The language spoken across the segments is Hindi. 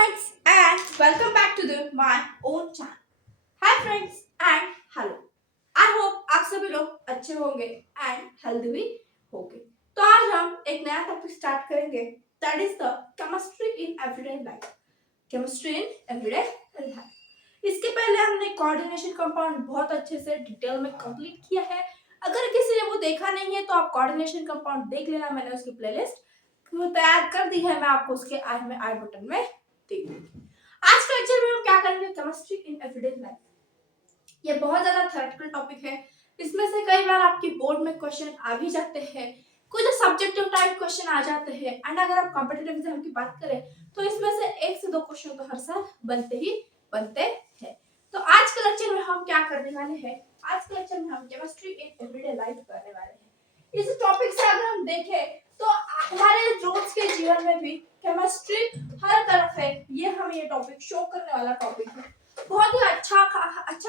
friends and welcome back to my own channel. Hi friends and hello. I hope आप सभी लोग अच्छे होंगे and healthy भी होंगे. तो आज हम एक नया टॉपिक स्टार्ट करेंगे that is the chemistry in everyday life. Chemistry in everyday life. इसके पहले हमने कोऑर्डिनेशन कंपाउंड बहुत अच्छे से डिटेल में कंप्लीट किया है. अगर किसी ने वो देखा नहीं है तो आप कोऑर्डिनेशन कंपाउंड देख लेना. मैंने उसकी प्लेलिस्ट तैयार कर दी है. मैं आपको उसके आई बटन में दे दूंगी. आज के लेक्चर में हम क्या करेंगे केमिस्ट्री इन एवरीडे लाइफ. ये बहुत ज्यादा थ्योरेटिकल टॉपिक है. इसमें से कई बार आपकी बोर्ड में क्वेश्चन आ भी जाते हैं. कुछ सब्जेक्टिव टाइप क्वेश्चन आ जाते हैं एंड अगर आप कॉम्पिटिटिव एग्जाम की बात करें तो इसमें से एक से दो क्वेश्चन तो हर साल बनते हैं. तो आज के लेक्चर में हम क्या करने वाले हैं. आज के लेक्चर में हम केमिस्ट्री इन एवरीडे लाइफ करने वाले हैं. इस टॉपिक से अगर हम देखें तो हमारे रोज के जीवन में भी केमिस्ट्री हर तरफ है. ये टॉपिक शो करने वाला टॉपिक है. बहुत ही अच्छा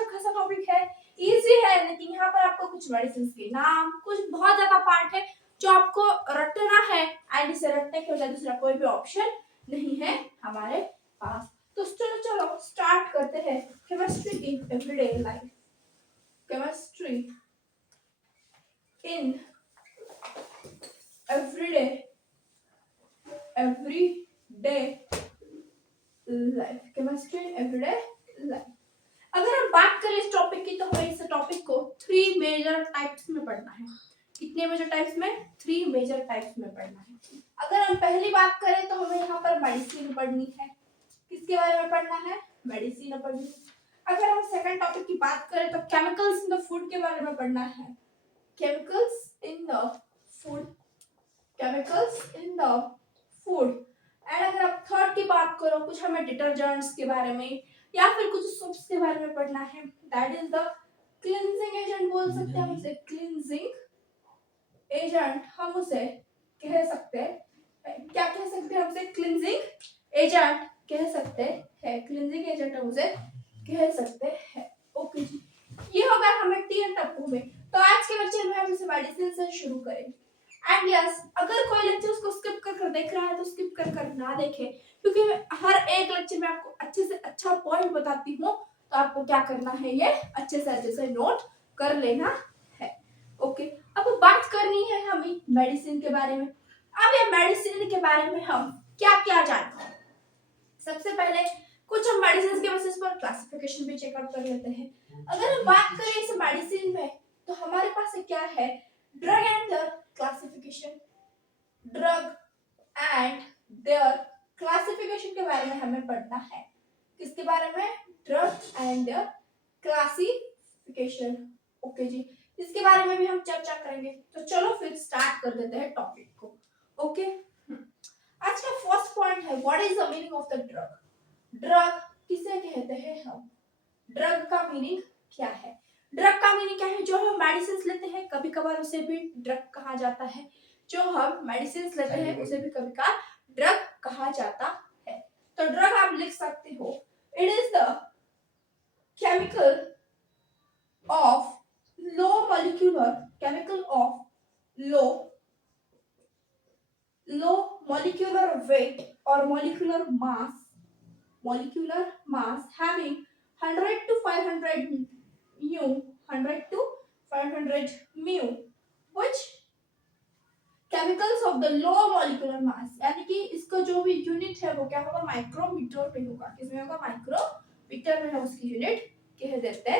खासा टॉपिक है. इजी है लेकिन यहाँ पर आपको कुछ मेडिसिन के नाम कुछ बहुत ज्यादा पार्ट है जो आपको रटना है एंड इसे रटने के बजाय दूसरा कोई भी ऑप्शन नहीं है हमारे पास. तो चलो स्टार्ट करते हैं. Chemistry in everyday life. Chemistry in everyday life. Chemistry in everyday life. अगर हम बात करें इस टॉपिक की तो हमें इस टॉपिक को 3 मेजर टाइप्स में पढ़ना है. कितने मेजर टाइप्स में? 3 मेजर टाइप्स में पढ़ना है. अगर हम पहली बात करें तो हमें यहाँ पर मेडिसिन पढ़नी है. किसके बारे में पढ़ना है? मेडिसिन पढ़नी है. अगर हम सेकंड टॉपिक की बात करें तो केमिकल्स इन द फूड के बारे में पढ़ना है. Chemicals in the food. Chemicals in the food. And अगर आप थर्ड की बात करो कुछ हमें डिटर्जेंट्स के बारे में या फिर कुछ सोप्स के बारे में पढ़ना है. That is the cleansing agent बोल सकते हैं हम उसे. क्लींजिंग एजेंट हम उसे कह सकते हैं. क्या कह सकते हैं हम उसे? क्लींजिंग एजेंट कह सकते हैं. क्लींजिंग एजेंट हम उसे कह सकते हैं. ओके जी. ये हो गया हमें तीन टॉपिक में. तो आज के लेक्चर में हम इसे मेडिसिन से शुरू करेंगे. एंड यस अगर कोई लेक्चर उसको स्किप कर देख रहा है तो स्किप कर ना देखे क्योंकि मैं हर एक लेक्चर में आपको अच्छे से अच्छा पॉइंट बताती हूँ. तो आपको क्या करना है ये अच्छे से नोट कर लेना है. ओके. अब बात करनी है हमें मेडिसिन के बारे में. अब ये मेडिसिन के बारे में हम क्या जानते हैं. सबसे पहले कुछ हम मेडिसिन के बेसिस पर क्लासिफिकेशन भी चेकआउट कर लेते हैं. अगर हम बात करें इस मेडिसिन में तो हमारे पास क्या है? Drug and their classification. Drug and their classification के बारे में हमें पढ़ना है. किसके बारे में? Drug and their classification. Okay जी. इसके बारे में भी हम चर्चा करेंगे. तो चलो फिर स्टार्ट कर देते हैं टॉपिक को. ओके. आज का फर्स्ट पॉइंट है what is the meaning of the drug. Drug किसे कहते हैं हम? ड्रग का मीनिंग क्या है? ड्रग का मीनिंग क्या है? जो हम मेडिसिन लेते हैं कभी कभार उसे भी ड्रग कहा जाता है. जो हम मेडिसिन लेते हैं उसे भी कभी कभार ड्रग कहा जाता है. तो ड्रग आप लिख सकते हो. It is the chemical of low molecular weight or molecular mass having 100 to 500 mu which chemicals of the low molecular mass. यानी कि इसका जो भी यूनिट है वो क्या होगा? माइक्रोमीटर पे होगा. किसमें होगा? माइक्रोमीटर में हम उसकी यूनिट कह देते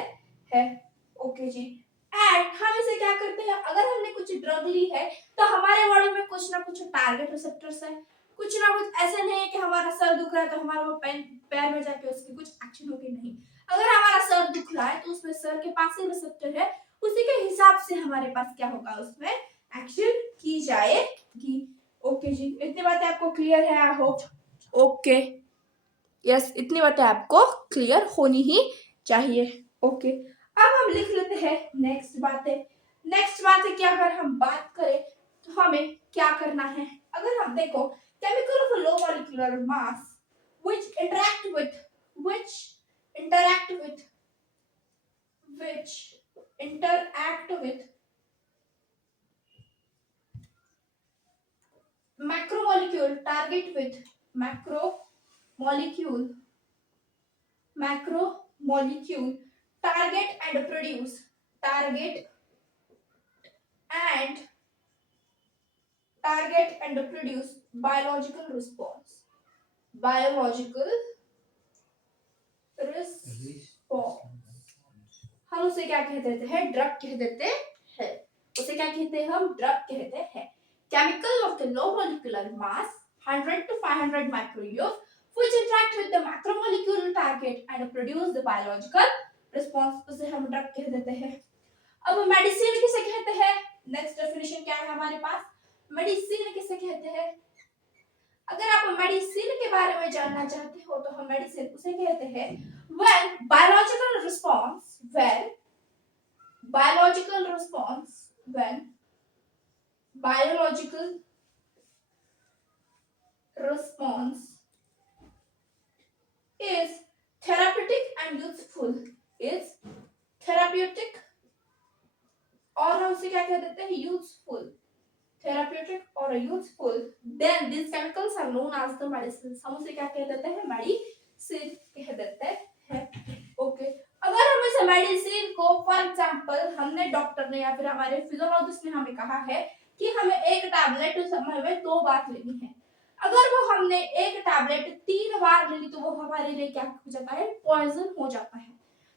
हैं. ओके जी. एंड हम इसे क्या करते हैं? अगर हमने कुछ ड्रग ली है तो हमारे बॉडी में कुछ ना कुछ टारगेट रिसेप्टर्स है. कुछ ना कुछ. ऐसे नहीं है कि हमारा सर दुख रहा है तो हमारा वो पैर में जाके उसकी कुछ एक्शन होगी. नहीं. अगर हमारा सर दुख रहा है तो उसमें सर के पास ही रिसेप्टर है. उसी के हिसाब से हमारे पास क्या होगा? उसमें एक्शन की जाएगी. ओके जी. इतनी बातें आपको क्लियर है? I hope. ओके. यस इतनी बातें आपको क्लियर होनी ही चाहिए. ओके. अब हम लिख लेते हैं नेक्स्ट बातें क्या. अगर हम बात करें तो हमें क्या करना है? अगर हम देखो chemical of low molecular mass which interact with macromolecule target with macromolecule molecule, macromolecule, target and produce biological response, हम उसे क्या कह देते हैं, ड्रग कह देते हैं। उसे क्या कहते हैं, हम ड्रग कहते हैं। Chemical of the low molecular mass 100 to 500 microyears which interact with the macromolecule target and produce the biological response, उसे हम ड्रग कह देते हैं। अब मेडिसिन किसे कहते हैं, नेक्स्ट डेफिनेशन क्या है हमारे पास, मेडिसिन किसे कहते हैं। अगर आप मेडिसिन के बारे में जानना चाहते हो तो हम मेडिसिन उसे कहते हैं when biological response is therapeutic and useful, is therapeutic और हम उसे क्या कह देते हैं, यूजफुल, therapeutic और useful, then these chemicals are known as the medicines, हम उसे क्या कह देते हैं, मेडिसिन कह देते हैं। ओके, अगर हम इस मेडिसिन को फॉर एग्जांपल हमने डॉक्टर ने या फिर हमारे फिजियोलॉजिस्ट ने हमें कहा है कि हमें एक टैबलेट समय में 2 बार लेनी है, अगर वो हमने एक टैबलेट 3 बार ले ली तो वो हमारे लिए क्या हो जाता है, पॉइजन हो जाता है।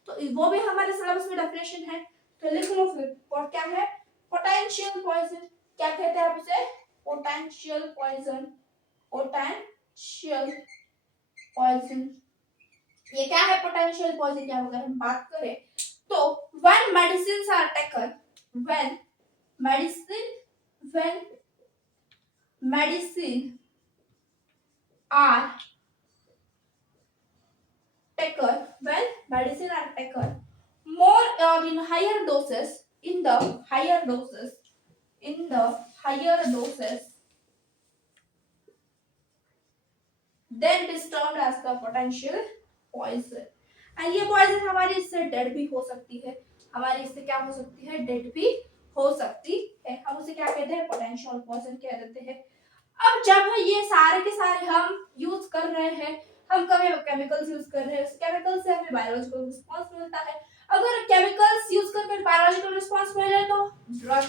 तो वो भी हमारे सिलेबस में डेफिनेशन है, तो लिख लो फिर, और क्या है, पोटेंशियल पॉइजन, क्या कहते हैं आप उसे, पोटेंशियल पॉइजन, पोटेंशियल पॉइजन। ये क्या है पोटेंशियल पॉइजन, क्या अगर हम बात करें तो when medicines are taken, when medicine are taken more or in higher doses, in the higher doses then it is termed as the potential poison। and ये पॉइजन हमारी इससे डेड भी हो सकती है, हमारी इससे क्या हो सकती है, डेड भी हो सकती है, हम उसे क्या कहते हैं, पोटेंशियल पॉइजन कह देते हैं। अब जब ये सारे के सारे हम यूज कर रहे हैं, हम कभी केमिकल्स यूज कर रहे हैं, उस केमिकल से हमें बायोलॉजिकल रिस्पांस मिलता है, अगर केमिकल्स यूज करके बायोलॉजिकल रिस्पांस मिले तो ड्रग,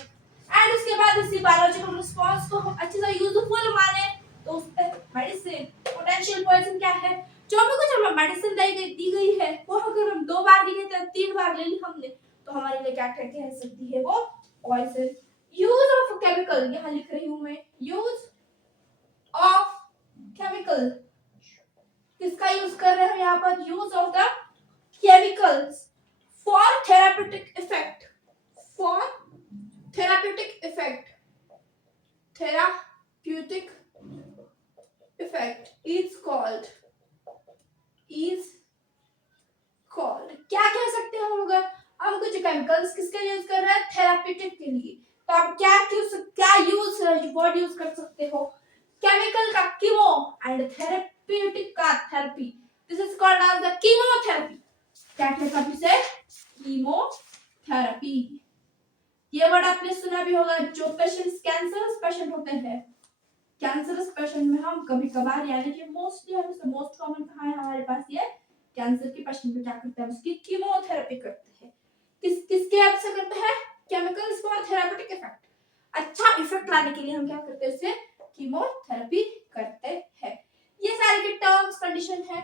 एंड उसके बाद इसी बायोलॉजिकल रिस्पांस को हम अच्छे से यूजफुल माने तो उससे मेडिसिन। पोटेंशियल पॉइजन क्या है, जो भी कुछ हमें मेडिसिन दी गई है वो अगर हम 2 बार ली गई, 3 बार ले ली हमने, तो हमारे लिए क्या कह सकती है, वो पॉइजन। यूज ऑफ केमिकल, यहाँ लिख रही हूँ मैं, यूज ऑफ केमिकल, किसका यूज कर रहे हैं यहाँ पर, use of the chemicals for therapeutic effect, therapeutic effect is called क्या कह सकते हैं हम, अगर हम कुछ केमिकल्स किसके यूज कर रहे हैं, थेराप्यूटिक के लिए, तो आप क्या यूज वर्ड यूज कर सकते हो, केमिकल का कीमो एंड थेराप्यूटिक का therapy, this is called as the chemotherapy. क्या कहते हैं इसे, कीमोथेरेपी। ये वर्ड आपने सुना भी होगा, जो पेशेंट्स कैंसरस पेशेंट होते हैं, कैंसरस पेशेंट में हम कभी कभार यानी कि मोस्टली हम इससे मोस्ट कॉमन कहाँ है हमारे पास, ये कैंसर के पेशेंट में क्या करते हैं, उसकी कीमोथेरेपी करते हैं। किसके हेल्प से करते हैं, केमिकल्स फॉर थेराप्यूटिक इफेक्ट, अच्छा इफेक्ट लाने के लिए हम क्या करते हैं, उससे कीमोथेरेपी करते हैं। ये सारे के टर्म्स कंडीशन है,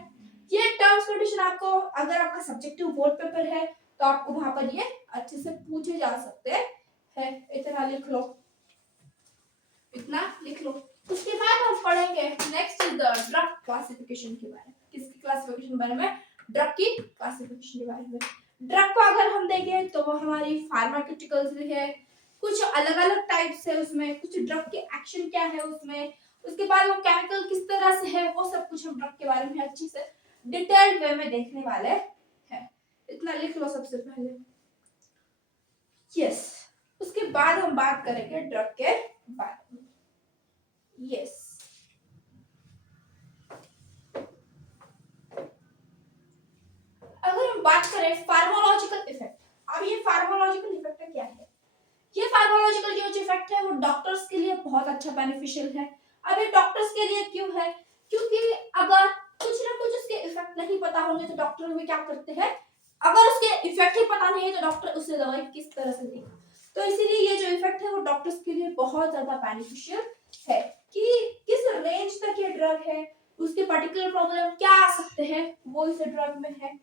ये टर्म्स कंडीशन आपको अगर आपका सब्जेक्टिव बोर्ड पेपर है तो आपको वहां पर ये अच्छे से पूछे जा सकते हैं। इतना लिख लो, इतना लिख लो। उसके बाद हम पढ़ेंगे next is the drug classification के बारे में, किसकी क्लासिफिकेशन के बारे में, ड्रग की क्लासिफिकेशन के बारे में। ड्रग को अगर हम देखें तो वो हमारी फार्मास्यूटिकल्स भी है, कुछ अलग अलग टाइप्स है उसमें, कुछ ड्रग के एक्शन क्या है उसमें, उसके बाद वो केमिकल किस तरह से है, वो सब कुछ हम ड्रग के बारे में अच्छी से डिटेल्ड वे में देखने वाले हैं। इतना लिख लो सबसे पहले, यस। उसके बाद हम बात करेंगे ड्रग के बारे में, यस। अगर हम बात करें फार्माकोलॉजिकल इफेक्ट, अब ये फार्माकोलॉजिकल इफेक्ट क्या है, ये फार्माकोलॉजिकल जो इफेक्ट है वो डॉक्टर्स के लिए बहुत अच्छा बेनिफिशियल है। अब ये डॉक्टर्स के लिए क्यों है, क्योंकि अगर कुछ नहीं पता होंगे तो डॉक्टर भी क्या करते हैं, अगर उसके इफेक्ट ही पता नहीं है तो डॉक्टर उससे दवाई किस तरह से देगा। तो इसीलिए ये जो इफेक्ट है वो डॉक्टर्स के लिए बहुत ज्यादा बेनिफिशियल है कि किस रेंज तक ये ड्रग है, उसके पर्टिकुलर प्रॉब्लम क्या आ सकते हैं वो इस ड्रग में है।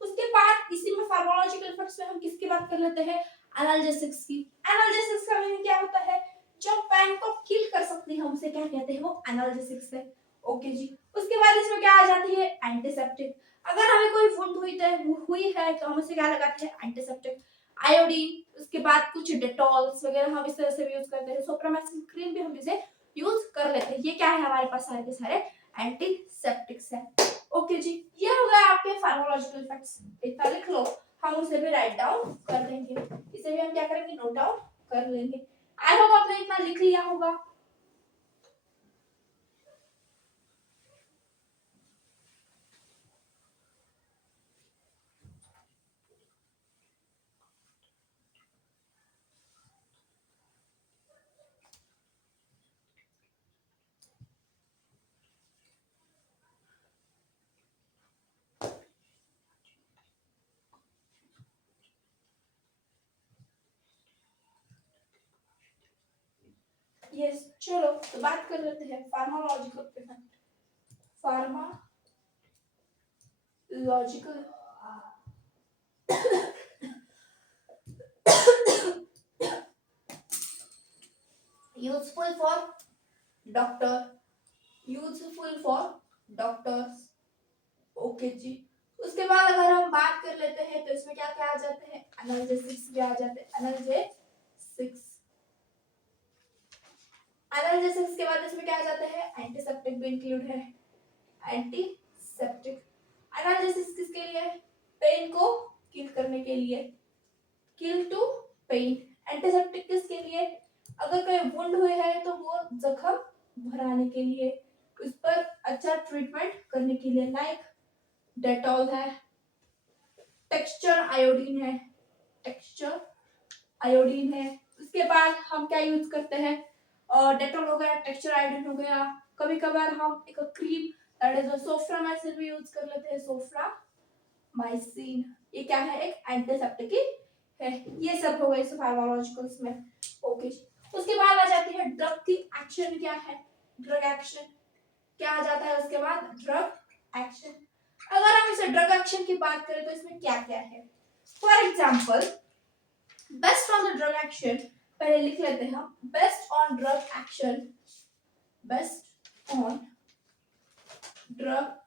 उसके बाद इसी में फार्माकोलॉजिकल इफेक्ट्स में हम किसकी बात कर लेते हैं, एनाल्जेसिक्स की। एनाल्जेसिक्स का मीनिंग क्या होता है, जो पेन को किल कर सकती है हम उसे क्या कहते हैं, वो एनाल्जेसिक्स है। ओके जी। उसके बाद इसमें क्या आ जाती है, एंटीसेप्टिक। अगर हमें कोई वुंड हुई है तो हम उसे क्या लगाते हैं, एंटीसेप्टिक, आयोडीन। उसके बाद कुछ डेटॉल्स वगैरह हम इस तरह से भी यूज करते हैं, सोप्रामाइसिन क्रीम भी हम इसे यूज कर लेते हैं। ये क्या है हमारे पास सारे के सारे एंटीसेप्टिक्स है। ओके जी, ये हो गया आपके फार्माकोलॉजिकल इफेक्ट्स। इतना लिख लो, हम उसे भी राइट डाउन कर लेंगे, इसे भी हम क्या करेंगे, नोट डाउन कर लेंगे। आई होप आपने इतना लिख लिया होगा। यस, चलो तो बात कर लेते हैं pharmacological effect. Pharmacological useful for doctor, useful for doctors. Okay जी। उसके बाद अगर हम बात कर लेते हैं तो इसमें क्या क्या आ जाते हैं, एनाल्जेसिक्स भी आ जाते हैं। एनाल्जेसिक्स के बाद इसमें क्या आ जाता है, एंटीसेप्टिक भी इंक्लूड है। एंटीसेप्टिक एनाल्जेसिक्स किसके लिए, पेन को किल करने के लिए, किल टू पेन। एंटीसेप्टिक किसके लिए, अगर कोई वुंड हुए है तो वो जख्म भराने के लिए, उस पर अच्छा ट्रीटमेंट करने के लिए, लाइक डेटॉल है, टेक्सचर आयोडीन है, टेक्सचर आयोडीन है। उसके बाद हम क्या यूज करते हैं, डेटॉल हो गया, टेक्सचर आयोडीन हो गया। कभी कभार हम एक क्रीम दैट इज सोफ्रामाइसिन भी यूज कर लेते हैं, सोफ्रामाइसिन। ये क्या है, एक एंटीसेप्टिक है। ये सब हो गए फार्माकोलॉजिकल्स में। ओके, उसके बाद आ जाती है ड्रग की एक्शन। क्या है, ड्रग एक्शन क्या आ जाता है उसके बाद, ड्रग एक्शन। अगर हम इसे ड्रग एक्शन की बात करें तो इसमें क्या क्या है, for example best on the drug action, पहले लिख लेते हैं हम, best on drug action, best on drug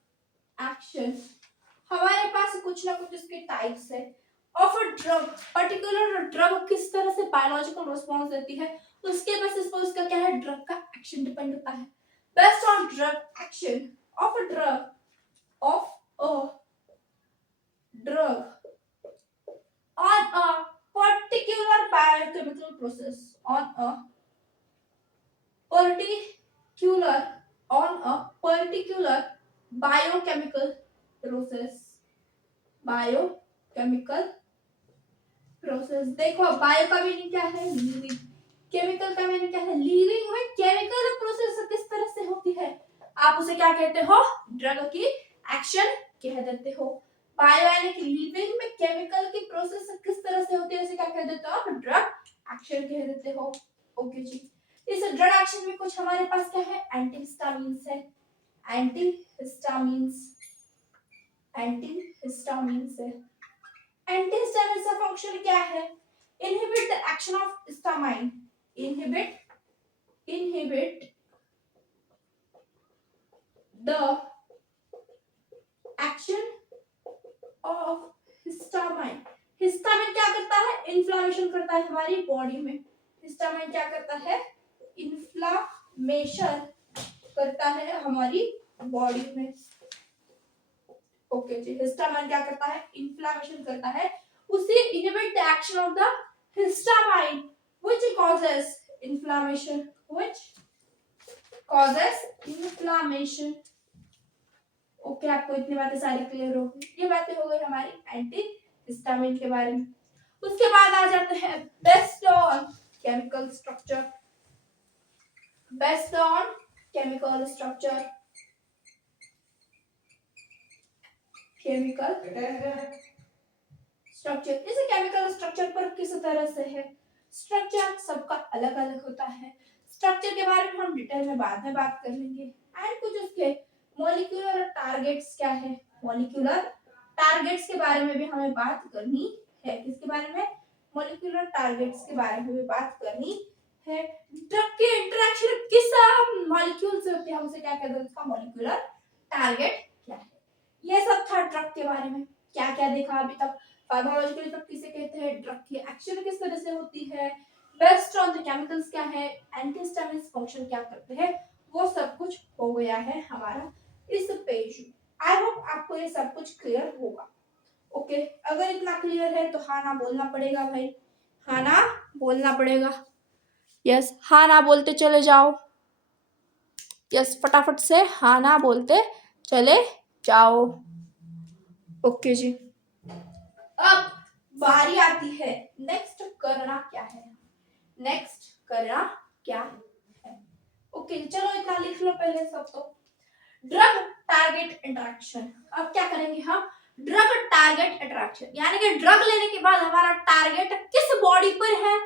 action. हमारे पास कुछ ना कुछ इसके टाइप्स है of a drug, particular drug किस तरह से बायोलॉजिकल रिस्पांस देती है उसके बेसिस पर उसका क्या है, ड्रग का एक्शन डिपेंड होता है। Best on drug action of a drug, of a drug on a particular biochemical process, on a particular on a particular biochemical process, biochemical process। देखो बायो का मीनिंग क्या है, लिविंग, केमिकल का मीनिंग क्या है, लिविंग में केमिकल प्रोसेस किस तरह से होती है आप उसे क्या कहते हो, ड्रग की एक्शन कह देते हो। बायो यानी कि लिविंग में केमिकल की प्रोसेस किस तरह से होती है उसे क्या कह देते हो आप, ड्रग एक्शन कह देते हो। ओके जी। इस ड्रग एक्शन में कुछ हमारे पास क्या है, एंटीहिस्टामिन्स है, एंटीहिस्टामिन्स, एंटीहिस्टामिन्स है। एंटीहिस्टामिन्स का फंक्शन क्या है, inhibit the action of histamine, inhibit the action of histamine. Histamine क्या करता है, इन्फ्लेमेशन करता है हमारी बॉडी में। हिस्टामाइन क्या करता है, इन्फ्लेमेशन करता है हमारी बॉडी में। ओके जी। हिस्टामाइन क्या करता है, इन्फ्लेमेशन करता है, उसे inhibit the action of the histamine which causes inflammation, which causes inflammation. Okay, आपको इतनी बातें सारी क्लियर हो गई। ये बातें हो गई हमारी एंटी हिस्टामिन के बारे में। उसके बाद आ जाते हैं based on chemical structure, based on chemical structure. Chemical structure. इसे केमिकल स्ट्रक्चर पर किस तरह से है, स्ट्रक्चर सबका अलग अलग होता है। स्ट्रक्चर के बारे में हम डिटेल में बाद में बात कर लेंगे। एंड कुछ उसके मॉलिक्यूलर टारगेट्स क्या है, मॉलिक्यूलर टारगेट्स के बारे में भी हमें बात करनी है। किसके बारे में, मॉलिक्यूलर टारगेट्स के बारे में भी बात करनी है। ड्रग के इंटरेक्शन किस मॉलिक्यूल से होते हैं, हम उसे क्या कहते हैं, उसका मॉलिक्यूलर टारगेट क्या है। ये सब था ड्रग के बारे में। क्या क्या देखा अभी तक, फार्माकोलॉजिकल इफेक्ट किसे कहते हैं, ड्रग की एक्शन किस तरह से होती है, बेस्ड ऑन द केमिकल्स क्या है, एंटीहिस्टामिन्स फंक्शन क्या करते हैं, वो सब कुछ हो गया है हमारा इस पेज में। आई होप आपको ये सब कुछ क्लियर होगा। ओके अगर इतना क्लियर है तो हाँ ना बोलना पड़ेगा भाई, हाँ ना बोलना पड़ेगा। यस हाँ ना बोलते चले जाओ, यस फटाफट से हाँ ना बोलते चले जाओ। ओके जी, अब बारी आती है नेक्स्ट करना क्या है, नेक्स्ट करना क्या है। ओके चलो इतना लिख लो पहले सब। तो ड्रग टारगेट इंटरेक्शन, अब क्या करेंगे हम, ड्रग टारगेट इंटरेक्शन यानी कि ड्रग लेने के बाद हमारा टारगेट किस बॉडी पर है,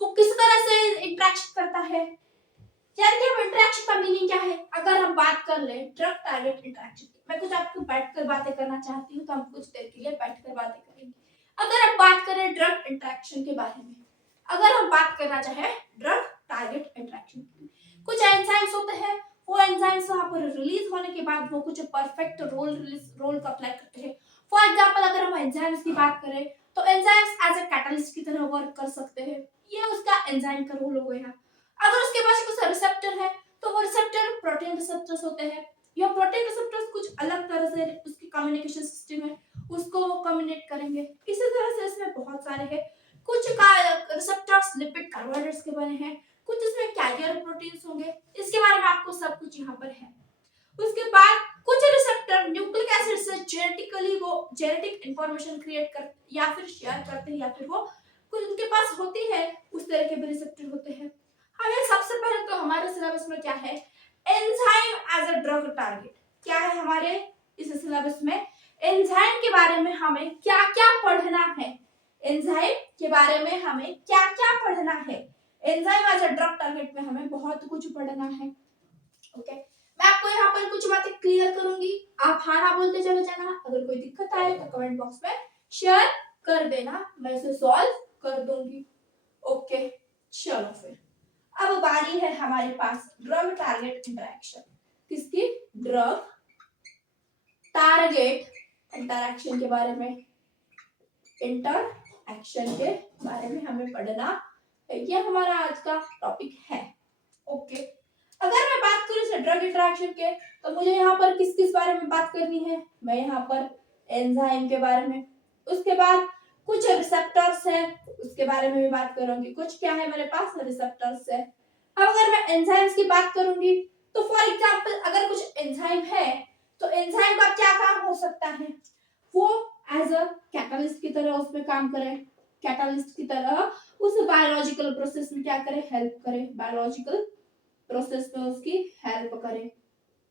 वो किस तरह से इंटरेक्शन करता है, यानी कि हम इंटरेक्शन का मीनिंग क्या है। अगर हम बात कर ले ड्रग टारगेट इंटरेक्शन, मैं कुछ आपको बैठकर बातें करना चाहती हूँ तो हम कुछ देर के लिए बैठकर बातें करेंगे। अगर हम बात करें ड्रग इंटरेक्शन के बारे में, अगर हम बात करना चाहे ड्रग टारगेट इंटरेक्शन, कुछ एंजाइम्स होते हैं, वो एंजाइम्स वहां पर रिलीज होने के बाद वो कुछ परफेक्ट रोल का प्ले करते हैं। फॉर एग्जांपल अगर हम एंजाइम्स की बात करें तो एंजाइम्स एज अ कैटलिस्ट की तरह वर्क कर सकते हैं, ये उसका एंजाइम का रोल हो गया। अगर उसके पास कुछ रिसेप्टर है तो वो रिसेप्टर प्रोटीन रिसेप्टर्स होते हैं, या प्रोटीन रिसेप्टर्स कुछ अलग तरह से उसकी कम्युनिकेशन सिस्टम है, उसको वो कम्युनिकेट करेंगे। इसी तरह से इसमें बहुत सारे हैं, कुछ का रिसेप्टर्स लिपिड कार्बोहाइड्रेट्स के बने हैं, कुछ इसमें कैरियर प्रोटीन्स होंगे, इसके बारे में आपको सब कुछ यहाँ पर है। उसके बाद कुछ रिसेप्टर न्यूक्लिक एसिड से जेनेटिकली वो जेनेटिक इंफॉर्मेशन क्रिएट कर या फिर शेयर करते हैं, या फिर वो कुछ उनके पास होती है, उस तरह के भी रिसेप्टर होते हैं। हमें सबसे पहले तो हमारे सिलेबस में क्या है, enzyme as a drug target, क्या है हमारे इस सिलेबस में, एंजाइम के बारे में हमें क्या क्या पढ़ना है, एंजाइम के बारे में हमें क्या क्या पढ़ना है, enzyme as a drug target में हमें बहुत कुछ पढ़ना है। ओके मैं आपको यहाँ पर कुछ बातें क्लियर करूंगी, आप हाँ ना बोलते चले जाना। अगर कोई दिक्कत आए तो कमेंट बॉक्स में शेयर कर देना, मैं इसे सॉल्व कर दूंगी। ओके चलो फिर अब बारी है हमारे पास ड्रग टारगेट इंटरेक्शन, किसकी, ड्रग टारगेट इंटरेक्शन के बारे में, इंटरएक्शन के बारे में हमें पढ़ना है, ये हमारा आज का टॉपिक है। ओके अगर मैं बात करूं इस ड्रग इंटरेक्शन के तो मुझे यहाँ पर किस किस बारे में बात करनी है, मैं यहाँ पर एंजाइम के बारे में, उसके बाद कुछ रिसेप्टर्स है उसके बारे में भी बात करूंगी, कुछ क्या है मेरे पास रिसेप्टर्स है। अब अगर मैं एंजाइम्स की बात करूंगी तो फॉर एग्जांपल अगर कुछ एंजाइम है तो एंजाइम का क्या काम हो सकता है, वो एज अ कैटलिस्ट की तरह उसमें काम करे, कैटलिस्ट की तरह उस बायोलॉजिकल प्रोसेस में क्या करे, हेल्प करे, बायोलॉजिकल प्रोसेस में उसकी हेल्प करे,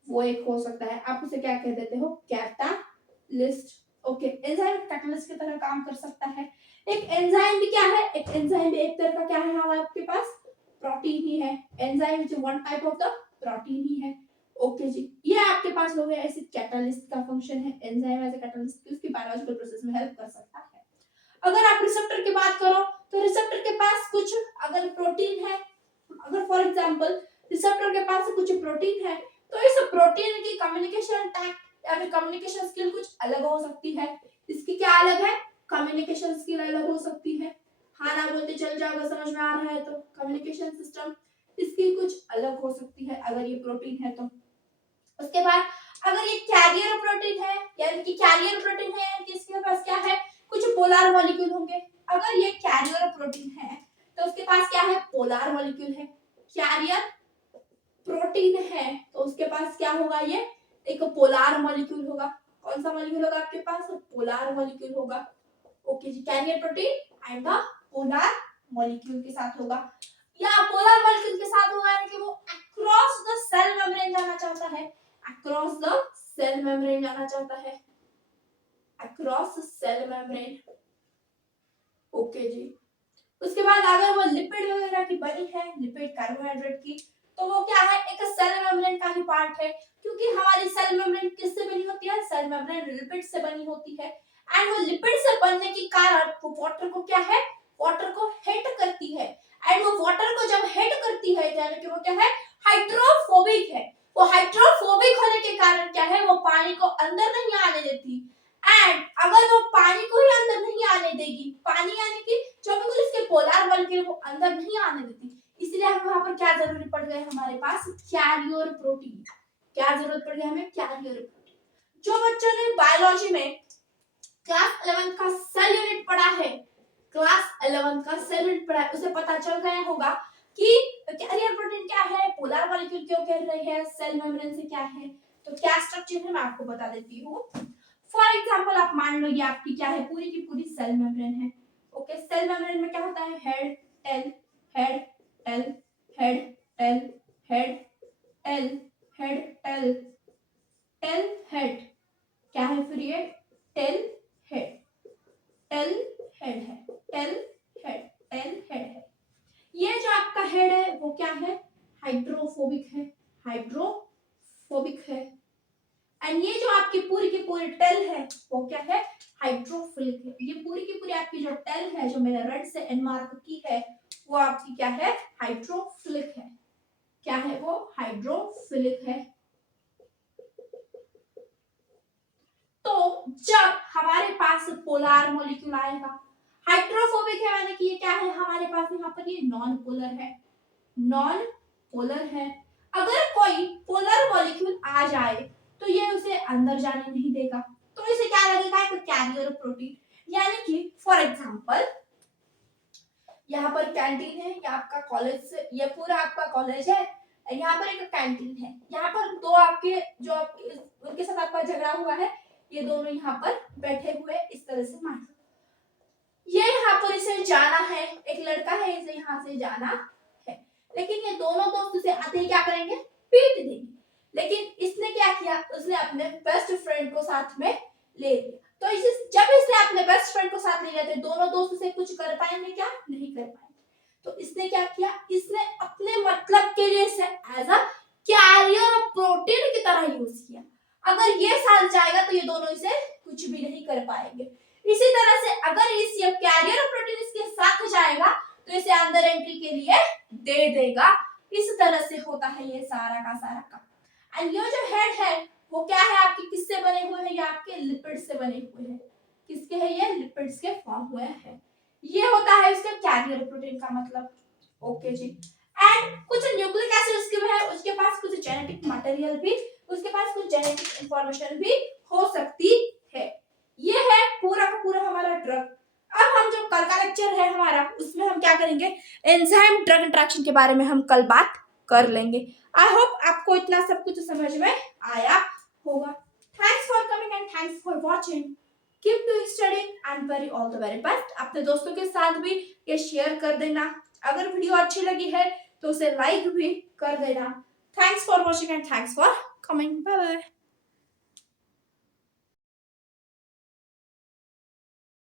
वो एक हो सकता है। आप उसे क्या कह देते हो, कैटालिस्ट। ओके एंजाइम कैटलिस्ट की तरह काम कर सकता है। एक एंजाइम भी क्या है, एक एंजाइम भी एक तरह का क्या है हमारे आपके पास, प्रोटीन ही है, enzyme is one type of the protein ही है। ओके जी ये आपके पास हो गया ऐसे कैटलिस्ट का फंक्शन है, एंजाइम एज अ कैटलिस्ट उसकी बायोलॉजिकल प्रोसेस में हेल्प कर सकता है। अगर आप रिसेप्टर की बात करो तो रिसेप्टर के पास कुछ अगर प्रोटीन है, अगर फॉर एग्जांपल रिसेप्टर के पास कुछ प्रोटीन है तो इस प्रोटीन की कम्युनिकेशन टैक्ट या फिर कम्युनिकेशन स्किल कुछ अलग हो सकती है। इसकी क्या अलग है, कम्युनिकेशन स्किल अलग हो सकती है। हाँ ना बोलते चल जाओगे, समझ में आ रहा है तो कम्युनिकेशन सिस्टम इसकी कुछ अलग हो सकती है अगर ये प्रोटीन है तो। उसके बाद अगर ये कैरियर प्रोटीन है, यानी कि कैरियर प्रोटीन है कि इसके पास क्या है, कुछ पोलर मॉलिक्यूल होंगे। अगर ये कैरियर प्रोटीन है तो उसके पास क्या है, पोलर मॉलिक्यूल है। कैरियर प्रोटीन है तो उसके पास क्या होगा, ये एक पोलर मॉलिक्यूल होगा। कौन सा मॉलिक्यूल होगा आपके पास, पोलर मॉलिक्यूल होगा। ओके जी carrier protein and the polar molecule के साथ होगा, या पोलर मॉलिक्यूल के साथ होगा यानी कि वो अक्रॉस द सेल मेम्ब्रेन जाना चाहता है, अक्रॉस द सेल मेम्ब्रेन जाना चाहता है। Across cell membrane. ओके जी। उसके बाद अगर वो लिपिड वगैरह की बनी है, लिपिड कार्बोहाइड्रेट की, तो वो क्या है, एक सेल मेम्ब्रेन का ही पार्ट है, क्योंकि हमारी सेल मेम्ब्रेन किससे बनी होती है, सेल मेम्ब्रेन लिपिड से बनी होती है। एंड वो लिपिड से बनने के कारण वो वाटर को क्या है, वाटर को हीट करती है। एंड वो वाटर को जब हीट करती है यानी कि वो क्या है, हाइड्रोफोबिक है। वो हाइड्रोफोबिक होने के कारण क्या है, वो पानी को अंदर नहीं आने देती। एंड अगर वो पानी को ही अंदर नहीं आने देगी, पानी यानी कि जो बिल्कुल इसके पोलर मॉलिक्यूल वो अंदर नहीं आने देती, इसलिए हम वहां पर क्या जरूरी पड़ गए, हमारे पास कैरियर प्रोटीन। क्या जरूरत पड़ गई हमें, कैरियर प्रोटीन। जो बच्चों ने बायोलॉजी में क्लास 11 का सेल यूनिट पढ़ा है, क्लास 11 का सेल यूनिट पढ़ा है, उसे पता चल गया होगा कि कैरियर प्रोटीन क्या है, पोलर मॉलिक्यूल क्यों कह रहे हैं, सेल मेम्ब्रेन से क्या है। तो क्या स्ट्रक्चर है मैं आपको बता देती हूँ। फॉर एग्जांपल आप मान लो ये आपकी क्या है, पूरी की पूरी सेल मेम्ब्रेन है। ओके, सेल मेम्ब्रेन में क्या होता है, head tail head tail head tail head tail head tail tail head, क्या है फिर ये, टेल हेड, टेल हेड है, टेल हेड, टेल हेड है। ये जो आपका हेड है वो क्या है, हाइड्रोफोबिक है, हाइड्रोफोबिक है। एंड ये जो आपकी पूरी की पूरी टेल है वो क्या है, हाइड्रोफिलिक है। ये पूरी की पूरी आपकी जो टेल है, जो मैंने रेड से एन मार्क की है, वो आपकी क्या है, हाइड्रोफिलिक है। क्या है वो, हाइड्रोफिलिक है। तो जब हमारे पास पोलर मॉलिक्यूल आएगा, हाइड्रोफोबिक है यानी कि ये क्या है, हमारे पास यहाँ पर ये नॉन पोलर है, नॉन पोलर है। अगर कोई पोलर मॉलिक्यूल आ जाए तो ये उसे अंदर जाने नहीं देगा, तो इसे क्या लगेगा, एक कैरियर प्रोटीन। यानी कि फॉर एग्जांपल यहाँ पर कैंटीन है, ये आपका कॉलेज, ये पूरा आपका कॉलेज है, यहाँ पर एक कैंटीन है, यहाँ पर दो आपके जो आपके उनके साथ आपका झगड़ा हुआ है, ये दोनों यहाँ पर बैठे हुए इस तरह से मान लो, ये यहाँ पर इसे जाना है, एक लड़का है, इसे यहाँ से जाना है, लेकिन ये दोनों दोस्त उसे आते ही क्या करेंगे, पीट देंगे। लेकिन इसने क्या किया, उसने अपने बेस्ट फ्रेंड को साथ में ले लिया। तो इसे जब इसने अपने बेस्ट फ्रेंड को साथ ले लिया तो दोनों दोस्त उसे कुछ कर पाएंगे क्या, नहीं कर पाएंगे। तो इसने क्या किया, इसने अपने मतलब के लिए इसे एज अ कैरियर प्रोटीन की तरह यूज किया। अगर ये साथ जाएगा तो ये दोनों इसे कुछ भी नहीं कर पाएंगे। इसी तरह से अगर इस कैरियर प्रोटीन इसके साथ जाएगा तो इसे अंदर एंट्री के लिए दे देगा। इस तरह से होता है ये सारा का सारा काम। एंड ये जो हेड है वो क्या है, आपके किससे बने हुए हैं, ये आपके लिपिड से बने हुए हैं। किसके है ये, लिपिड्स के फॉर्म हुए हैं। ये होता है इसका कैरियर प्रोटीन का मतलब। ओके जी। एंड कुछ न्यूक्लिक एसिड उसके में है, उसके पास कुछ जेनेटिक मटेरियल भी, उसके पास कुछ जेनेटिक इंफॉर्मेशन भी हो सकती है। ये है पूरा का पूरा हमारा ड्रग। अब हम जो कल का लेक्चर है हमारा, उसमें हम क्या करेंगे, एंजाइम ड्रग इंटरेक्शन के बारे में हम कल बात कर लेंगे। आई होप आपको इतना सब कुछ समझ में आया होगा। Thanks for coming and thanks for watching. Keep do study and very all the very best. अपने दोस्तों के साथ भी ये शेयर कर देना। अगर वीडियो अच्छी लगी है तो उसे लाइक भी कर देना। Thanks for watching and thanks for coming. Bye bye.